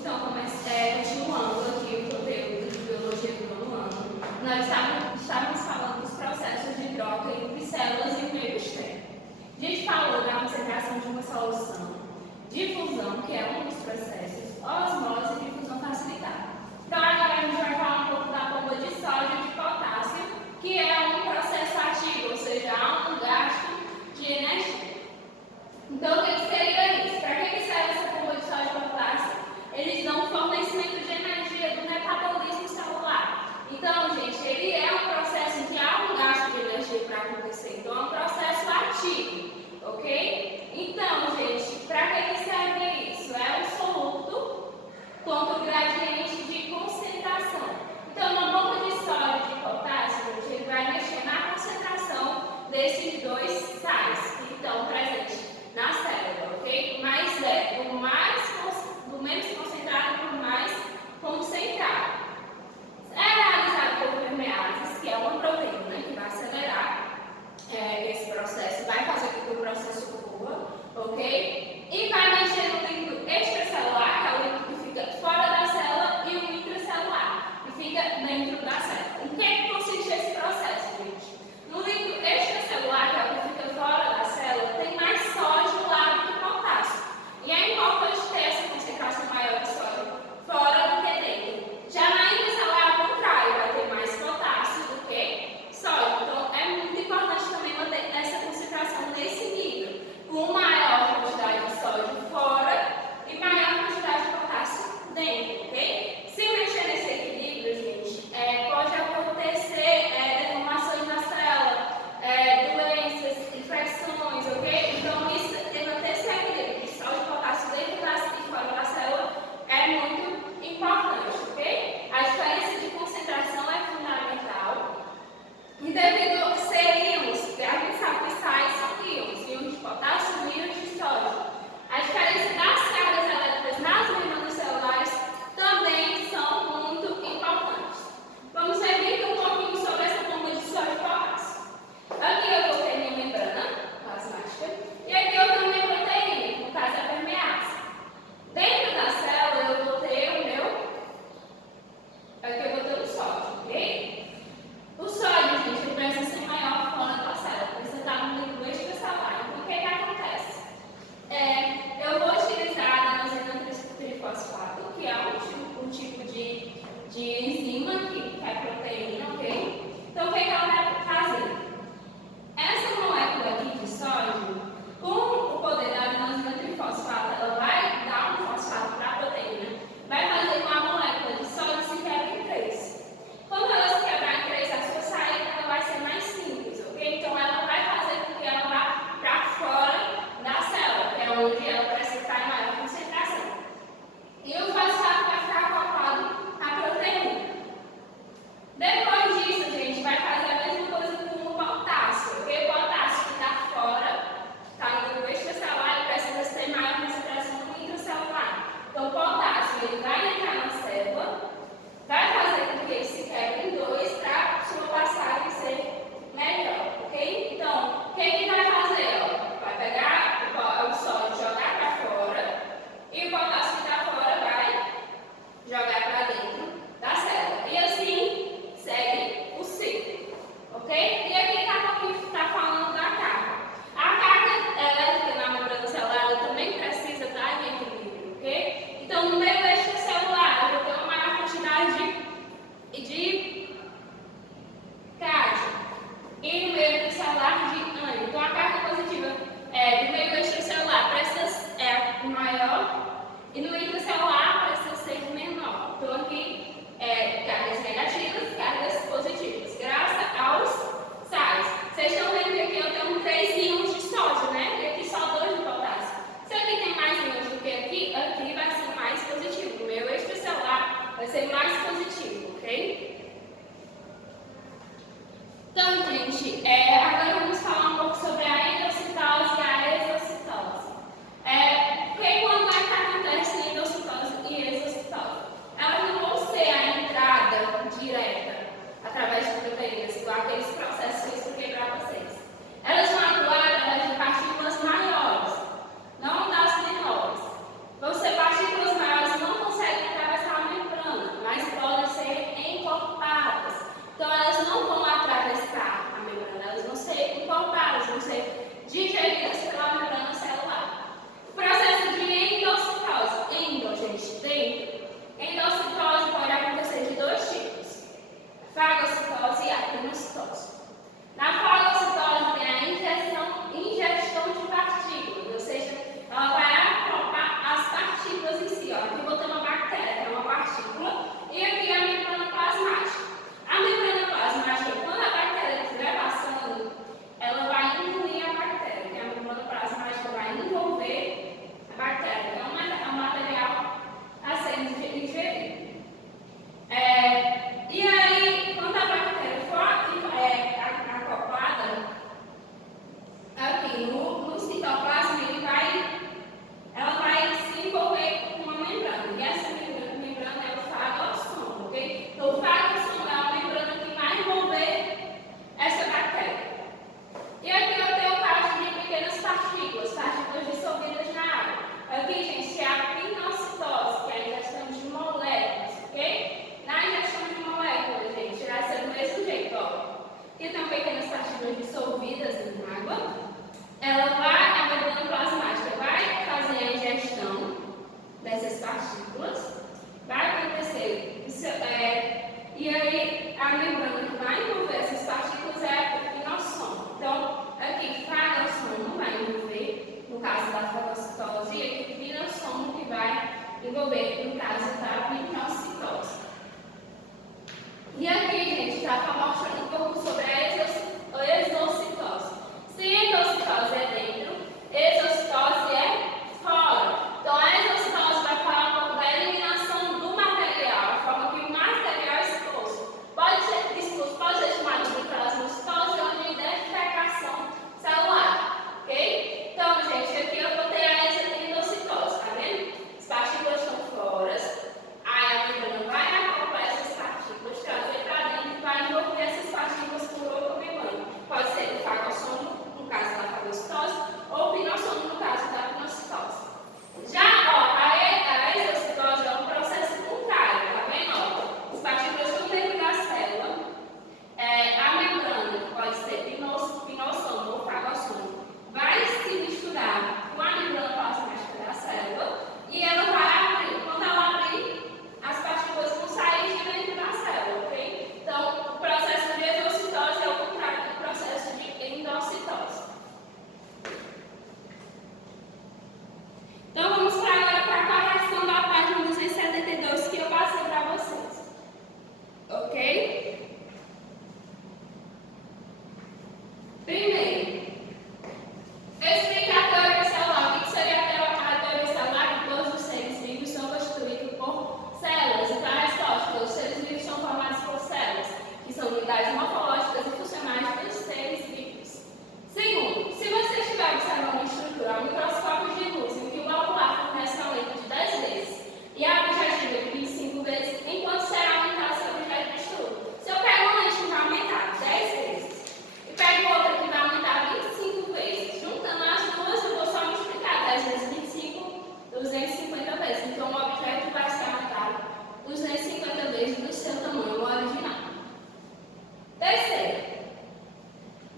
Então, continuando aqui o conteúdo de biologia do nono ano, nós estávamos falando dos processos de troca entre células e o meio externo. A gente falou da concentração de uma solução, difusão, que é um dos processos, osmose e difusão facilitada. Então, agora a gente vai falar um pouco da bomba de sódio e de potássio, que é um processo ativo, ou seja, há um gasto de energia. Então, o que seria isso? Para que serve essa bomba de sódio e potássio? Eles dão fornecimento de energia do metabolismo celular. Então, gente, ele é um processo em que há um gasto de energia para acontecer. Então, é um processo ativo, ok? Então, gente, para que serve isso? É um soluto contra o gradiente de concentração. Então, uma bomba de sódio e de potássio, gente, ele vai mexer na concentração desses dois sais que estão presentes na célula, ok? Mas do menos concentrado para o mais concentrado. É realizado por permeases, que é uma proteína que vai acelerar esse processo, vai fazer com que o processo ocorra, ok? E vai mexer no líquido extracelular, que é o líquido que fica fora da célula, e o intracelular, que fica dentro da célula. Em que consiste esse processo, gente? No líquido extracelular, que é o que fica fora da célula, tem mais sódio lá do que potássio. E é importante ter essa concentração maior de sódio fora do que dentro. Já na intracelular, ao contrário, vai ter mais potássio do que sódio. Então, é muito importante também manter essa concentração nesse nível, com maior quantidade de sódio fora e maior quantidade de potássio dentro, ok? Se mexer nesse equilíbrio, gente, pode acontecer deformações na célula, doenças, infecções, ok? Então, isso tem que manter esse equilíbrio de sódio e potássio dentro e fora da célula é muito importante, ok? A diferença de concentração é fundamental. E devido a ser íons, a gente sabe que sais são íons de potássio e íons de sódio. A diferença das cargas elétricas nas membranas celulares também são muito importantes. Vamos ver um pouquinho sobre essa bomba de sódio e potássio. Aqui eu vou ter minha membrana plasmática e aqui eu tenho minha proteína, que no caso é a permease. Dentro da célula eu vou ter o meu. Aqui eu vou ter o sódio, ok? O sódio, gente, ele precisa ser maior fora da célula, precisa estar no líquido extracelular. Então, o que acontece? Eu vou utilizar a adenosina trifosfato, que é um tipo de enzima que é proteína, ok? Então, o que ela vai fazer? Essa molécula aqui de sódio, com o poder da adenosina trifosfato, ela vai dar um fosfato para a proteína, vai fazer com a molécula de sódio se quebre em três. Quando ela se quebrar em três, a sua saída ela vai ser mais simples, ok? Então, ela vai fazer com que ela vá para fora da célula, que é onde ela precisa estar em maior concentração. E o fosfato vai ficar acoplado à proteína. Depois disso, gente, vai fazer a mesma coisa com o potássio, ok? O potássio que está fora, está no líquido extracelular, ele precisa ter maior concentração no intracelular. Então, o potássio ele vai entrar na célula, vai fazer com que ele se quebre em dois para sua passagem ser melhor, ok? Então, o que ele vai fazer? Vai pegar o sódio e jogar para fora, e o potássio que está fora vai jogar para dentro da célula. E assim segue o ciclo, ok? E aqui está falando da carga. A carga elétrica na membrana celular ela também precisa estar em equilíbrio, ok? Então, no meio extracelular, a membrana que vai envolver essas partículas é o pinossomo. Então, aqui, fagossomo vai envolver, no caso da fagocitose, e aqui o pinossomo que vai envolver, no caso da pinocitose. E aqui, gente, está mostrando um pouco sobre a exocitose. Se endocitose é dentro, exocitose é fora. Então, a exocitose vai falar um pouco da eliminação do material, a forma que o material é exposto. Pode ser chamado de plasmocitose ou de defecação celular, ok? Então, gente, aqui eu botei a endocitose, tá vendo? As partículas estão fora, aí a membrana vai acoplar essas partículas, trazer para dentro e vai envolver essas partículas por outra membrana. Pode ser o fagossomo, no caso da fagocitose, ou o pinossomo, no caso da pinocitose. Já, ó, a exocitose é um processo contrário, tá vendo? Ó, as partículas estão dentro da célula, a membrana, que pode ser pinossomo ou fagossomo, vai se misturar com a membrana plasmática da célula e ela vai abrir. Quando ela abrir, as partículas vão sair de dentro da célula, ok? Então, o processo de exocitose é o contrário do processo de endocitose. Então, vamos agora para a correção da página 272 que eu passei para vocês. Ok? Primeiro, explicar a teoria celular. O que seria a teoria celular? Que todos os seres vivos são constituídos por células. Então, a resposta: todos os seres vivos são formados por células, que são unidades morfológicas e funcionais dos seres vivos. Segundo, se você estiver observando uma estrutura ao microscópio de luz em que o globular fornece uma lente de 10 vezes e a objetiva de 25 vezes, enquanto será aumentar esse objeto de estudo? Se eu pego uma lente que vai aumentar 10 vezes e pego outra que vai aumentar 25 vezes, juntando as duas, eu vou só multiplicar 10 vezes 25, 250 vezes. Então, o objeto vai ser aumentado 250 vezes do seu tamanho original. Terceiro,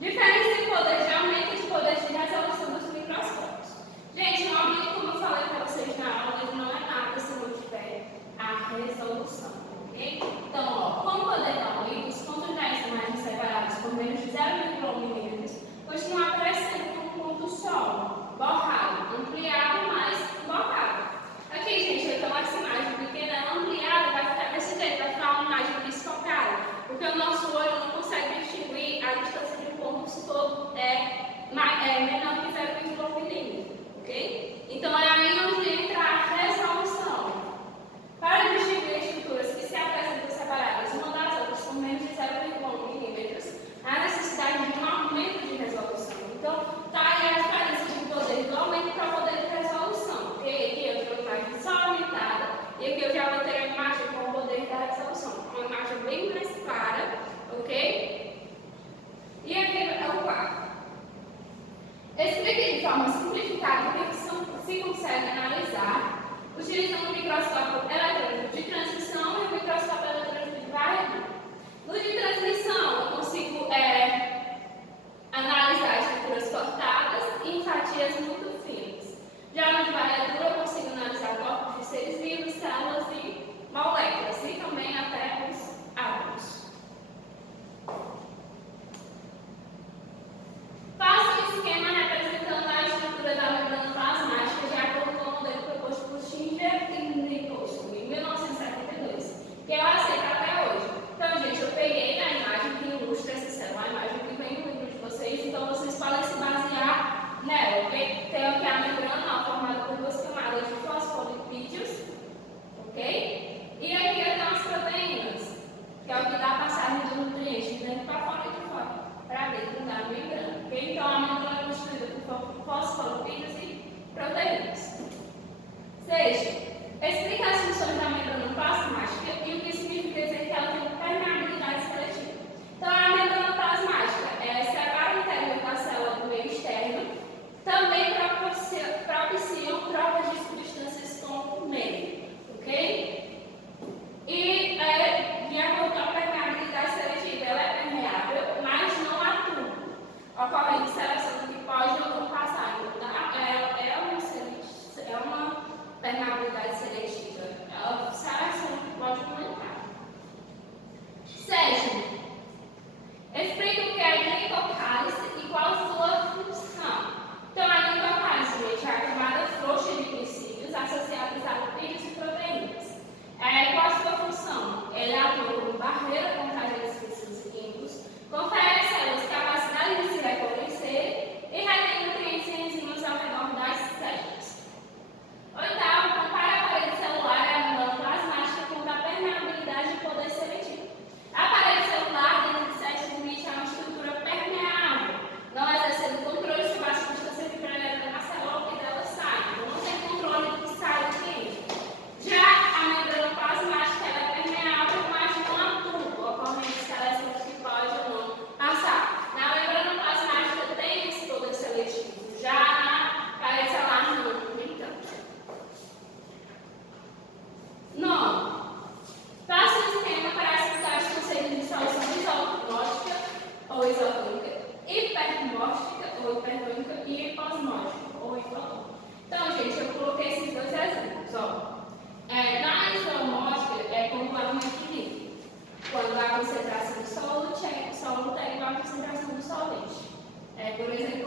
diferença de poder de aumento e de poder de resolução dos microscópios. Gente, o aumento, como eu falei para vocês na aula, ele não é nada se não tiver a resolução, ok? Então, ó, com o poder de aumento, os pontos das imagens separados por menos de 0,1 milímetros continuam aparecendo como um ponto só, borrado, ampliado, mais borrado. Aqui, gente, então essa imagem pequena ampliada vai ficar desse jeito, vai ficar uma imagem desfocada, porque o nosso olho não consegue distinguir a distância de um ponto se for menor que 0,1 milímetro, ok? Então, é aí onde entra a resolução. Para distinguir estruturas que se apresentam separadas uma das outras com menos de 0,1 milímetros, há necessidade de um aumento de resolução. Então, tá aí a diferença de poder do aumento para o poder de resolução, ok? Aqui eu tenho uma imagem só aumentada e aqui eu já vou ter a imagem com o poder da resolução, uma imagem bem mais clara, ok? E aqui é o quarto. Explique de forma simplificada o que se consegue analisar utilizando o microscópio eletrônico de transmissão e o microscópio eletrônico de varredura. No de transmissão, eu consigo analisar estruturas cortadas e em fatias muito finas. Já no de varredura, eu consigo analisar corpos de seres vivos, células e moléculas, e também até os átomos. Faça um esquema representando a estrutura da membrana plasmática de acordo com o modelo proposto por Schinger e Nicholson, em 1972, que eu aceito até hoje. Então, gente, eu peguei a imagem que ilustra essa célula, a imagem que vem no livro de vocês, então vocês podem se basear nela, ok? Tem aqui a membrana, ó, formada por duas camadas de fosfolipídios, ok? E aqui eu tenho as proteínas, que é o que dá a passagem do nutriente de dentro para fora e de fora, para dentro da membrana, ok? Então, a membrana é constituída por fosfolipídios e proteínas. Sexto, explica as funções da membrana plasmática e o que significa dizer que ela tem permeabilidade seletiva. Então, a membrana plasmática separa o interior da célula do meio externo, também propiciam trocas de substâncias com o meio, ok? E, de acordo com a permeabilidade seletiva, ela é permeável, mas não atua, ocorrendo seleção que pode ou não passar. É uma permeabilidade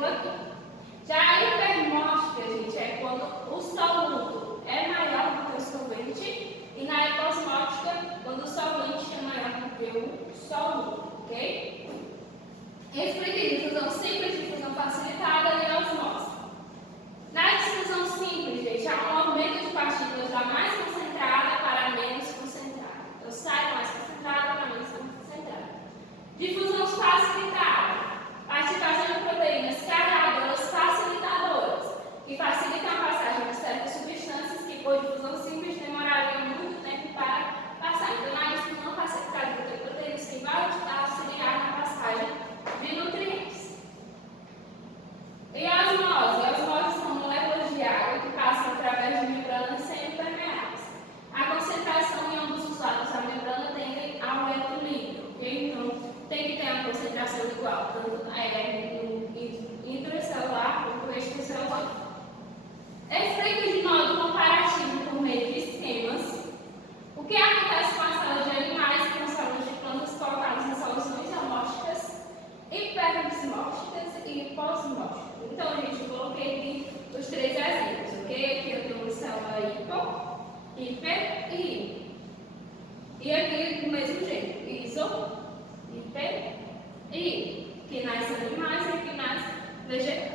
aqui. Já a hipermóstica, gente, é quando o soluto é maior do que o solvente, e na hiposmótica, quando o solvente é maior do que o soluto, ok? Explique difusão simples, difusão facilitada e osmose. Na difusão simples, gente, há um movimento de partículas da mais concentrada para a menos concentrada. Eu saio mais concentrada para menos concentrada. Difusão facilitada. Participação de proteínas carregadoras facilitadoras, que facilitam a passagem de certas substâncias que, por difusão simples, demorariam muito tempo para passar. Então, na difusão facilitada, vai ter proteínas que vão auxiliar na passagem de nutrientes. E a osmose? A osmose são moléculas de água que passam através de membranas semipermeáveis. A concentração em ambos os lados da membrana tende ao equilíbrio, ok? Então, tem que ter uma concentração igual, tanto no intracelular quanto extracelular. Explique de modo comparativo por meio de esquemas o que acontece com as células de animais e com as células de plantas colocadas em soluções amósticas, hiperosmósticas e hiposmósticas. Então, gente, eu coloquei aqui os 3 exemplos, ok? Aqui eu tenho uma célula hiper e I. E aqui do mesmo jeito, iso, hiper e I, que nas animais e que nas vegetais.